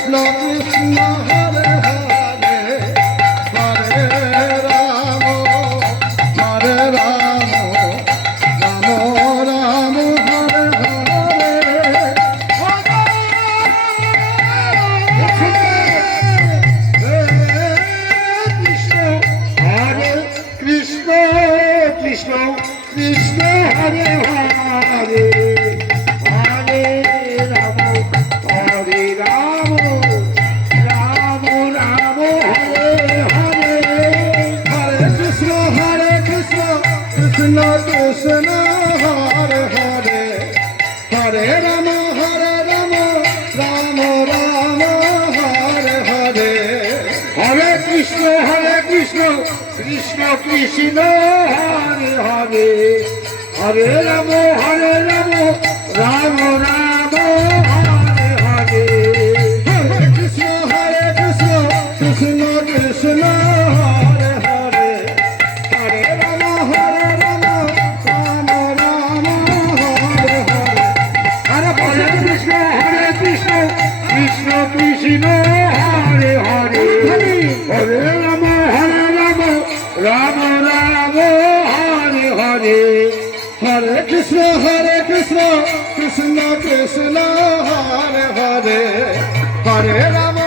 Krishna Krishna Hare Hare Hare Ram Hare Ram Ram Ram Hare Hare Krishna Krishna Krishna Hare Hare Hare Ram Hare Ram Ram Ram Hare Hare Hare Krishna Krishna Krishna Hare Hare Hare Ram Ram Ram Hare Hare Hare Krishna Krishna Krishna Hare Hare Hare Ram Ram Ram Hare Hare Hare Krishna Krishna Krishna Hare Hare Hare Ram Ram Ram Hare Hare Hare Hare Krishna Krishna Krishna Hare Hare Hare Ram Ram Ram Hare Hare Hare Krishna Krishna Krishna Hare Hare Hare Ram